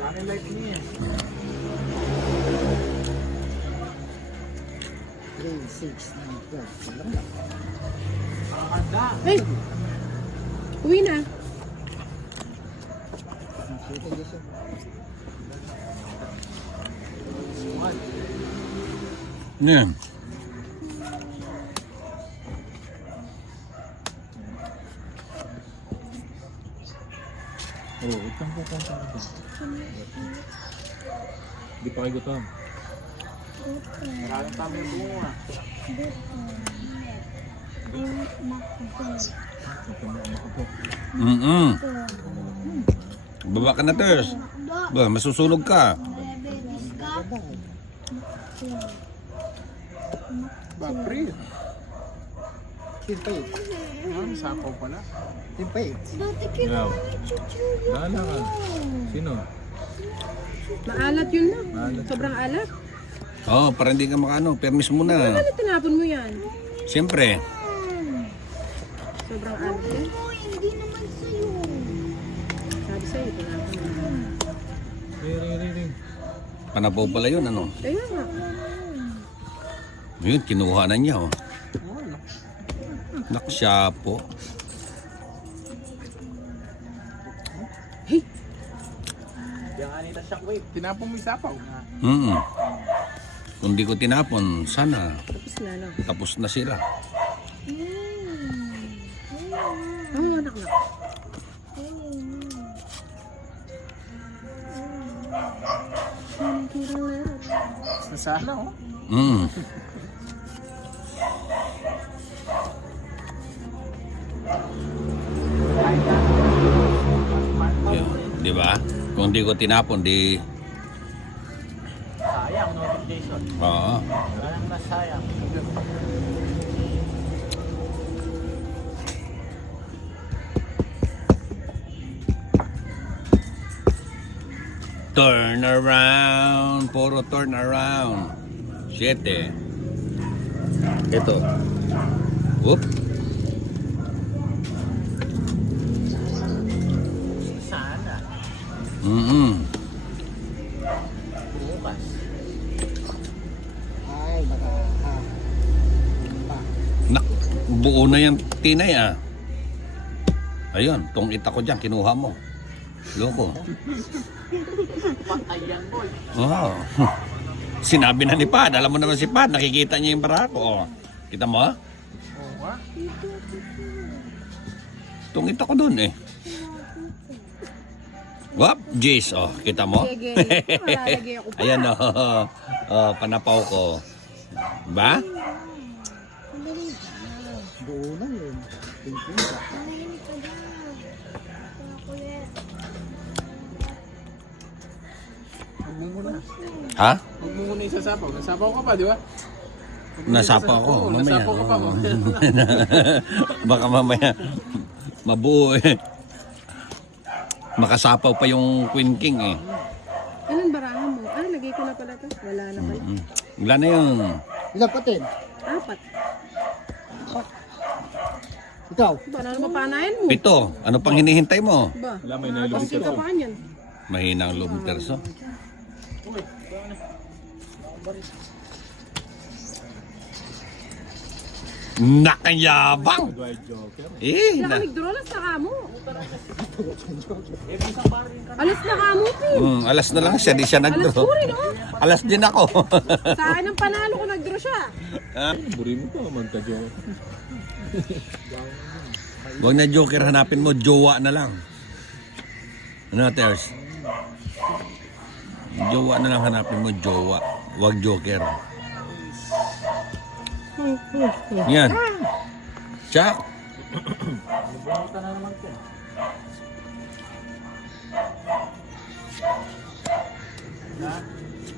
Running light niya. 3, 6, 9, 12. Sobrang lang. Handa. Ay! Uwi na. Shooting guys yun. Yan. Oo, oh, itang po kung saan ito. Hindi pa kayo gutom. Maraming kami bunga. Mm-mm. Baba ka na, Ters. Ba, masusunog ka. Bakri. Timpay. Yan, sapaw pala. Timpay. Yaw. Dala ka. Sino? Maalat yun na. Maalat. Sobrang alat. Oo, oh, para hindi ka makano. Permis mo na. Ano tinapon mo yan? Siyempre. Sobrang alat yan. hindi naman sa'yo. Sabi sa'yo, tinapon mo. Ring, ring, ring. Panapaw pala yun, ano? Kaya nga. Yun, kinuha na niya, oh. Naksya po. Shockwave. Tinapon mo yung sapaw. Mm Kung di ko tinapon, sana Tapos na, no? tapos na sila. Oh, anak na. Sana oh. Mm. Ba? Kung di ko tinapon, di... Sayang notification. Oo. Walang nasayang. Turn around. Puro turn around. Siete. Ito. Whoop. Mm-mm. Bukas. Ay, baka. Ha. Nak, buo na yung tinay ah. Ayun, tong ita ko dyan, kinuha mo. Loko. Patayan boy. Oo. Sinabi na ni Pad, alam mo naman si Pad, nakikita niya yung barako. Oh. Kita mo ah? Oo. Tong ita ko dun eh. Wap, Jace, oh, kita mo? Sige, malalagay ako pa. Ayan oh, oh, panapaw ko. Ba? Buo na yun. Ha? Huwag mo muna yung sasapaw. Nasapaw ka pa, di ba? Huwag mo Nasapa yung ako, mamaya. Nasapaw ka pa. Baka mamaya mabuo eh. Makasapaw pa yung Queen King eh. Anong barahan mo? Ah, lagay ko na pala to. Wala na pala. Mm. Wala na yun. Ilan patin? Apat. Ikaw. Ba, ano naman panayan mo? Pito, ano pang hinihintay mo? Ba, Wala, may kasi nalubig ka pa. Mahinang loob ni Nakayabang! Eh, na, ka nagdrolas na kamo. Alas na kamo, Pin. mm, alas na lang siya, di siya Alas nagdraw. rin, oh. Alas din ako. Sa akin ang panalo ko nagdraw siya. Buri mo to, magka-joker. Huwag na joker, hanapin mo, jowa na lang. Ano, Ters? Jowa na lang hanapin mo, jowa. Huwag joker. Yan. Ko.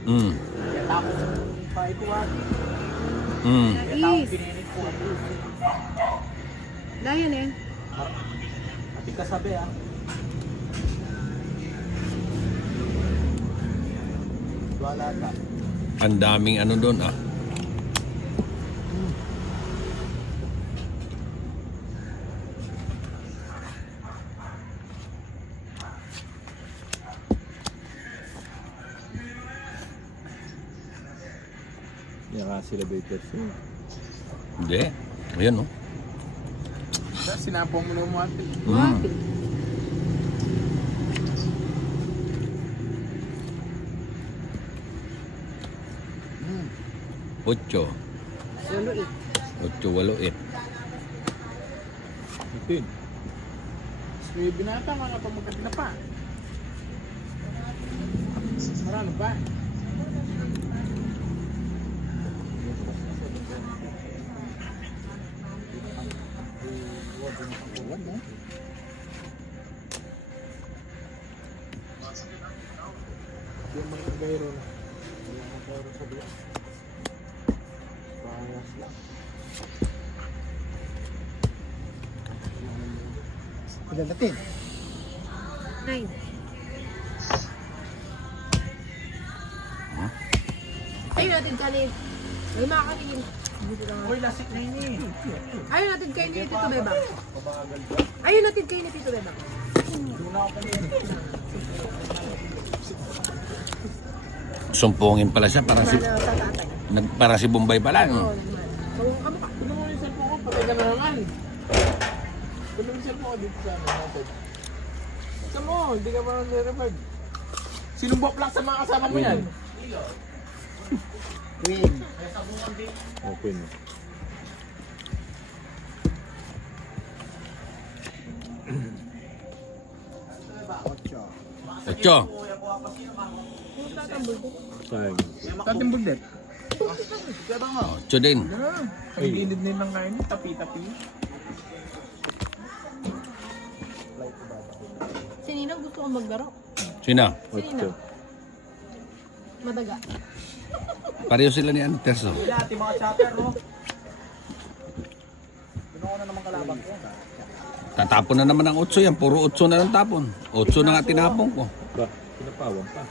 Mm. Mm. Is. Dayan eh. Ati kasabi ah. Wala ka. Ang daming ano doon ah. Sila Baiters. Hindi. Ayan, no? Sinapong mo na mo ate. Mm. Hmm. Ocho. Walo eh. Ocho, walo, eh. Itin. May binata ka na pa magkatina pa. Marano ba? Huwag na. Yung mga nagayro na. Yung mga nagayro sa biya. Pangas lang. Ilan natin? Nine. Ayun natin kanin. May makakatingin. Lang. Uy, lasik na yun eh. Ayun natin kayo ni Tito Bebang. Ayun natin kayo ni Tito Bebang. Sumpungin pala siya para si, nag- para si Bombay pala. No? naman. Kawang kamukha. Tunan mo yung cellphone ko, patay ka na naman. Tunan mo yung cellphone ko dito sa ano hindi ka pa nag-revive. Sinong boplak sa mga kasama mo yan? Queen. Okay na. Ocho. Ocho. Kung tatambol ko. Sayang. Kating buldet. Ocho din. Sa gilid na lang kain, tapi-tapi. Si Ninang gusto kong maglaro. Sino? Si Ninang. Madaga. Pareho sila ni ano, Terso. Dati mga chopper, no? Pinuha na naman kalabang ko. Tatapon na naman ang otso yan. Puro otso na lang tapon. Otso na nga tinapon ko. Ba, pinapawang pa.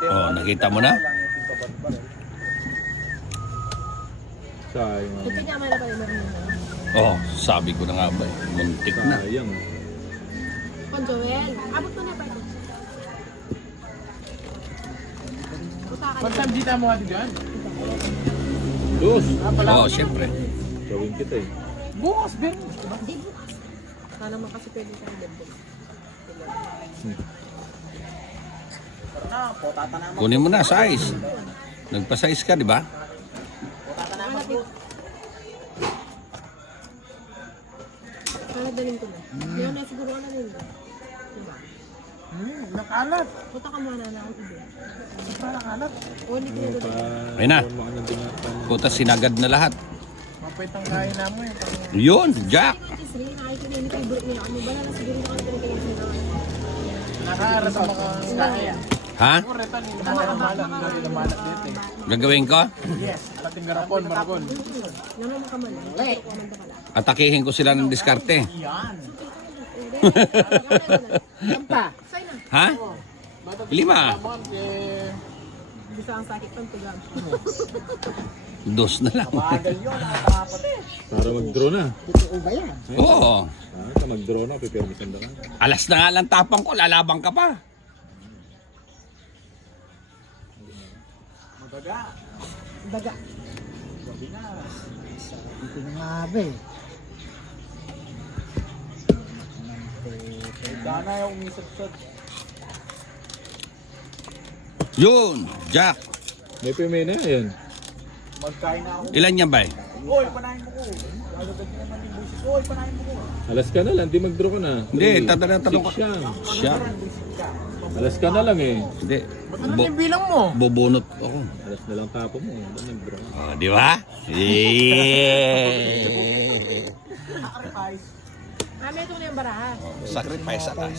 Oh, nakita mo na? Sayang. Ito niya na pala yung Oh, sabi ko na nga ba. Muntik na. Sayang. Kon Joel. Abot mo na pa ito. Puta ka Ba't time dita mo ate dyan? Dos. Ah, pala. Oh, siyempre. Gawin kita eh. Bukas din. Di bukas. Sana naman kasi pwede siyang debol. Kunin mo na, size. Nagpa-size ka, di ba? Para dalhin ko na. Hindi ako na siguro ano nila. Hmm, nakalat. Punta ka muna na akong ibe. Sobrang nakalat. O, hindi ko na doon. Ayun na. Puta, sinagad na lahat. Mapait ang kain namin. eh. Pang- Yun, Jack. Na na. Nakaaras ang mga kaya. Ha? Ako eh. Gagawin ko? Yes, pating garapon, lang. Atakihin ko sila ng diskarte. Yan. Na. Ha? Lima. Bisa ang sakit ng tugang. Dos na lang. Para mag-draw na. Totoo ba yan? Oo. Ah, mag-draw na, pipirmisan ka. Alas na nga lang tapang ko, lalabang ka pa. Magaga. Daga. Gabi na. Dito na nga ba eh. Dana yung umisot-sot. Yun, Jack. May pime na yan. Magkain na ako. Ilan yan ba? Uy, panahin mo ko. Lalagad naman yung busis. Uy, panahin mo ko. Alas ka na lang, di mag-draw ka na. Hindi, Three, tatanong-tanong six ka. yan. Siya. Alas ka na lang eh. Hindi. Ano Bo- yung bilang mo? bubunot ako. Alas na lang tapo mo. Wala nag-draw. Oh, di ba? Yeah. Sacrifice. Ah, may ito na yung baraha. Sacrifice atas.